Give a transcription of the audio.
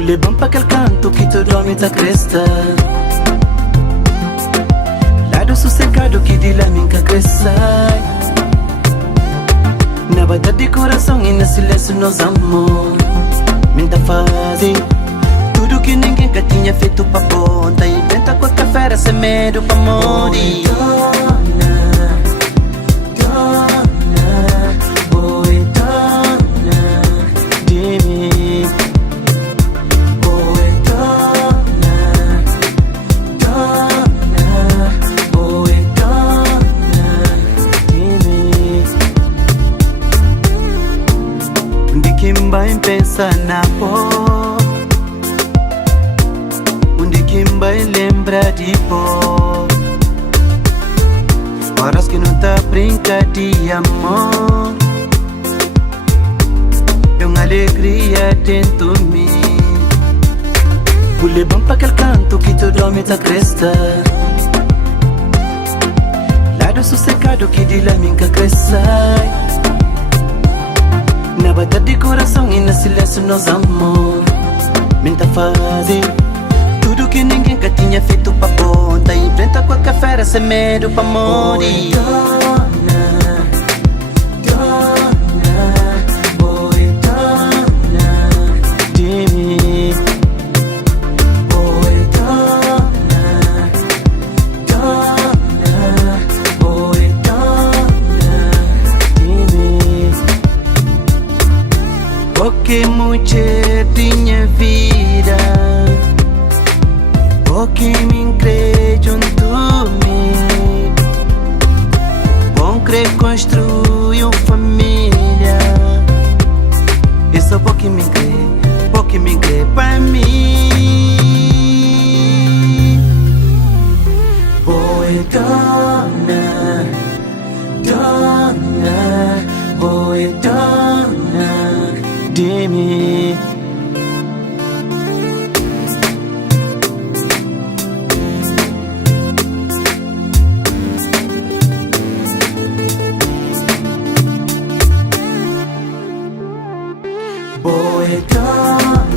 levar pra aquele canto que tu dorme da cresta. Lado sossegado que de lá nunca cresce. Na batida de coração e no silêncio nos amor. Minta fazer tudo que ninguém que tinha feito pra ponta. Inventa com a café sem medo pra morrer. Kimba pensa na pó, onde Kimba lembra de pó. Horas que não tá brinca de amor, é uma alegria dentro de mim. Vou levar pra aquele canto que tu dorme da cresta. Lado sossegado que de lá nunca cresce. Na batida de coração e no silêncio nos amor. Minta fazer tudo que ninguém que tinha feito pra ponta. Enfrenta com a café sem medo pra morrer. Porque mulher tinha vida, porque me crê junto a mim. Bom crer construiu família. E só porque me crê pra mim. Boa dona, dona, boa dona de mim. Boa dona.